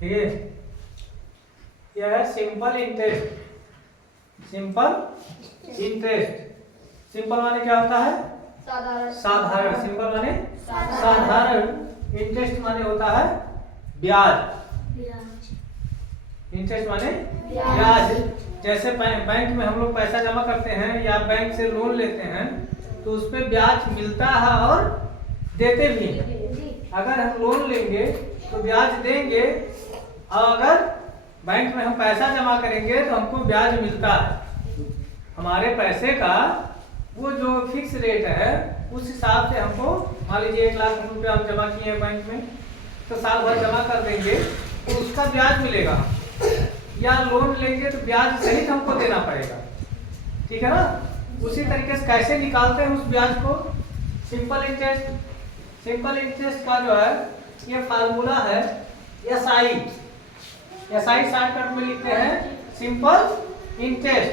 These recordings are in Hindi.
ठीक है, यह है simple interest. Simple interest, simple माने क्या होता है? साधारण। सिंपल माने साधारण। इंटरेस्ट माने होता है ब्याज। इंटरेस्ट माने ब्याज। जैसे बैंक में हम लोग पैसा जमा करते हैं या बैंक से लोन लेते हैं तो उस पे ब्याज मिलता है और देते भी हैं। अगर हम लोन लेंगे तो ब्याज देंगे और अगर बैंक में हम पैसा जमा करेंगे तो हमको ब्याज मिलता है। हमारे पैसे का वो जो फिक्स रेट है उस हिसाब से हमको, मान लीजिए 1 लाख रुपया हम जमा किए हैं बैंक में, तो साल भर जमा कर देंगे तो उसका ब्याज मिलेगा। या लोन लेंगे तो ब्याज सहित हमको देना पड़ेगा। ठीक है ना? उसी तरीके से कैसे निकालते हैं उस ब्याज को? Simple interest. सिंपल इंटरेस्ट का जो है ये फार्मूला है SI। SI शॉर्टकट में लिखते हैं सिंपल इंटरेस्ट।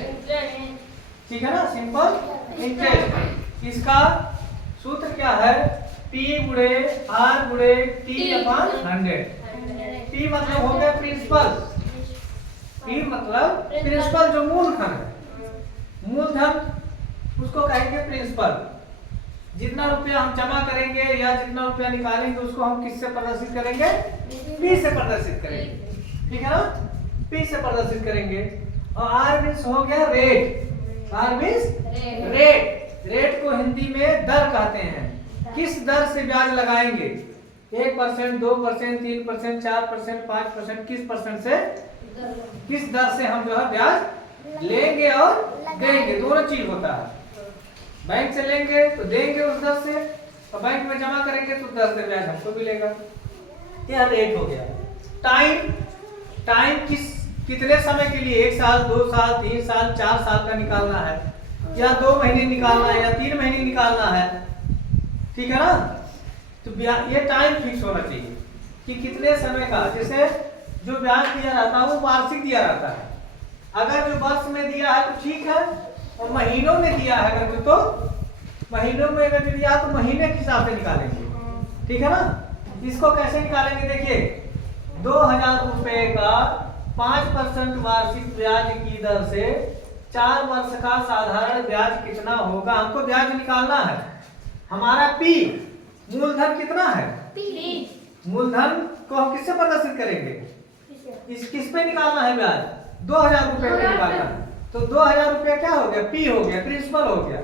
ठीक है ना? Simple interest. इसका सूत्र क्या है? P गुणे R गुणे T/100। P मतलब हो गया प्रिंसिपल। P मतलब प्रिंसिपल, जो मूलधन है। मूलधन उसको कहेंगे प्रिंसिपल। जितना रुपया हम जमा करेंगे या जितना रुपया निकालेंगे उसको हम किससे प्रदर्शित करेंगे? P से प्रदर्शित करेंगे। ठीक है ना? P से प्रदर्शित करेंगे। और R मीन्स हो गया rate. R means rate. Rate को हिंदी में दर कहते हैं। किस दर से ब्याज लगाएंगे? 1%, 2%, 3%, 4%, 5%, किस परसेंट से, किस दर से हम जो है ब्याज लेंगे और देंगे। दोनों चीज होता है। बैंक से लेंगे तो देंगे उस दर से, और बैंक में जमा करेंगे तो दर से ब्याज हमको मिलेगा। यह रेट हो गया। टाइम, टाइम कितने समय के लिए? 1 साल, 2 साल, 3 साल, 4 साल का निकालना है, या 2 महीने निकालना है, या 3 महीने निकालना है। ठीक है ना? तो ये टाइम फिक्स होना चाहिए कि कितने समय का। जैसे जो ब्याज दिया रहता है वो वार्षिक दिया रहता है। अगर जो वर्ष में दिया है तो ठीक है, और महीनों में दिया है अगर तो महीनों में अगर दिया तो महीने के हिसाब से निकालेंगे। ठीक है ना? इसको कैसे निकालेंगे? देखिए, 2000 रुपए का 5% वार्षिक ब्याज की दर से 4 वर्ष का साधारण ब्याज कितना होगा, हमको ब्याज निकालना है। हमारा P मूलधन कितना है? मूलधन को हम किससे प्रदर्शित करेंगे? किस पे निकालना है ब्याज? 2000 रुपए पे निकालना है। तो 2000 रुपया क्या हो गया? P हो गया, प्रिंसिपल हो गया।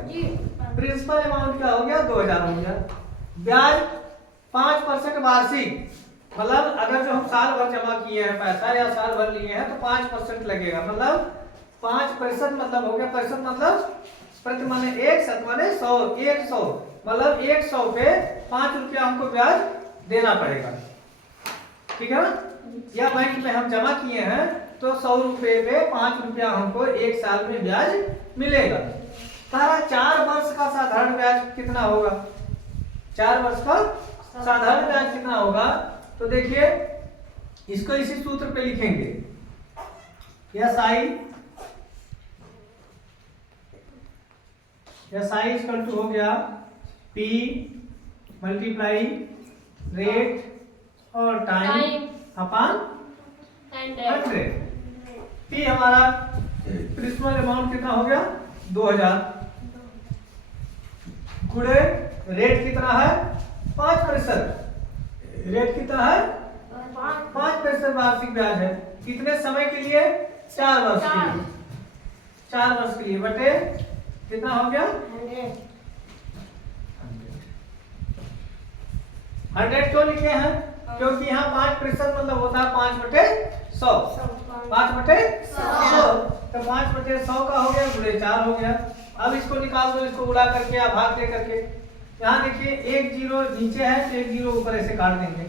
प्रिंसिपल अमाउंट क्या हो गया? 2000 हो गया। ब्याज 5% वार्षिक, मतलब अगर जो हम साल भर जमा किए हैं पैसा या साल भर लिए हैं तो 5% लगेगा। मतलब 5% मतलब हो गया, प्रतिशत मतलब प्रति माने 1, शत माने 100, 100 मतलब 100 पे 5 रुपया हमको ब्याज देना पड़ेगा। ठीक है ना? या बैंक में हम जमा किए हैं तो 100 रुपए पे 5 रुपया हमको 1 साल में ब्याज मिलेगा। तारा 4 वर्ष का साधारण ब्याज कितना होगा? 4 वर्ष का साधारण ब्याज कितना होगा? तो देखिए, इसको इसी सूत्र पे लिखेंगे। SI इक्वल टू हो गया P मल्टीप्लाई रेट और टाइम अपॉन 100। P हमारा प्रिंसिपल अमाउंट कितना हो गया? 2000 गुणे रेट कितना है? 5%। रेट कितना है? 5% वार्षिक ब्याज है। कितने समय के लिए? 4 वर्ष के लिए। 4 वर्ष के लिए बटे कितना हो गया? 100 क्यों लिखे हैं? क्योंकि यहाँ 5% मतलब होता है 5/100। 5/100 तो 5/100 का हो गया गुणे 4 हो गया। अब इसको निकाल दो, इसको उड़ा करके या भाग दे करके। यहाँ देखिए 1 0 नीचे है तो 1 0 ऊपर ऐसे काट देंगे,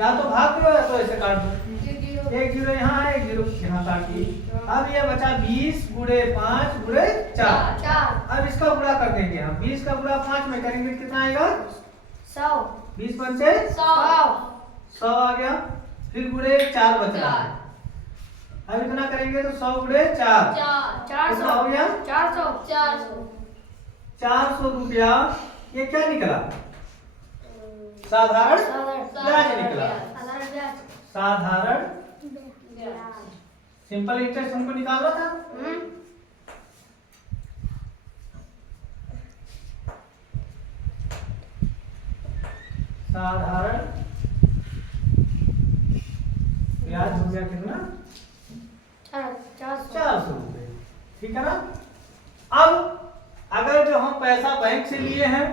या तो भाग दो या तो ऐसे काट दो। 1 0 यहाँ है, 1 0 यहाँ काट दिए। अब ये बचा 20 गुणे 5 गुणे 4। अब इसका गुणा कर देंगे हम। 20 का गुणा 5 में करेंगे कितना आएगा? 100। 20 पंचे 100 आ गया। फिर गुणे 4 बच रहा है। अब इतना करेंगे तो 100 गुणे 4 कितना हो गया? 400 रुपया। ये क्या निकला? साधारण ब्याज निकला। साधारण सिंपल इंटरेस्ट हमको निकालना था। साधारण ब्याज हो गया कितना? 400 रुपये। ठीक है ना। अब अगर जो हम पैसा बैंक से लिए हैं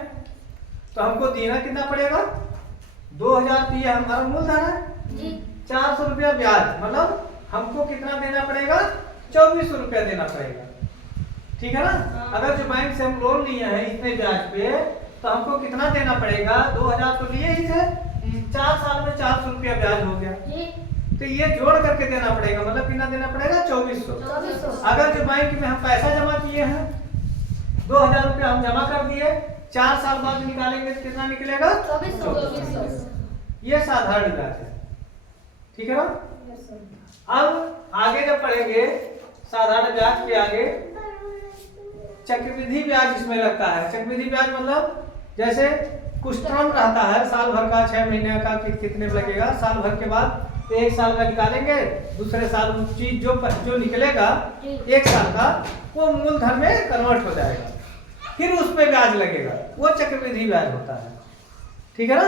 तो हमको देना कितना पड़ेगा? 2000 दिए हमारा मूलधन है, 400 रुपया ब्याज, मतलब हमको कितना देना पड़ेगा? 2400 रुपया देना पड़ेगा। ठीक है ना। अगर जो बैंक से हम लोन लिए हैं इतने ब्याज पे तो हमको कितना देना पड़ेगा? 2000 तो लिए ही थे, 4 साल में 400 रुपया ब्याज हो गया, तो ये जोड़ करके देना पड़ेगा, मतलब कितना देना पड़ेगा? 2400। अगर जो बैंक में हम पैसा जमा किए हैं 2000 रुपया हम जमा कर दिए, 4 साल बाद निकालेंगे तो कितना निकलेगा? 2400। ये साधारण ब्याज है। ठीक है ना। अब आगे जब पढ़ेंगे साधारण ब्याज के आगे चक्रवृद्धि ब्याज इसमें लगता है। चक्रवृद्धि ब्याज मतलब जैसे कुछ टर्म रहता है साल भर का, 6 महीने का, कितने लगेगा, साल भर के बाद 1 साल का निकालेंगे, दूसरे साल चीज जो निकलेगा 1 साल का वो मूलधन में कन्वर्ट हो जाएगा, फिर उस पे ब्याज लगेगा, वो चक्रवृद्धि ब्याज होता है। ठीक है ना।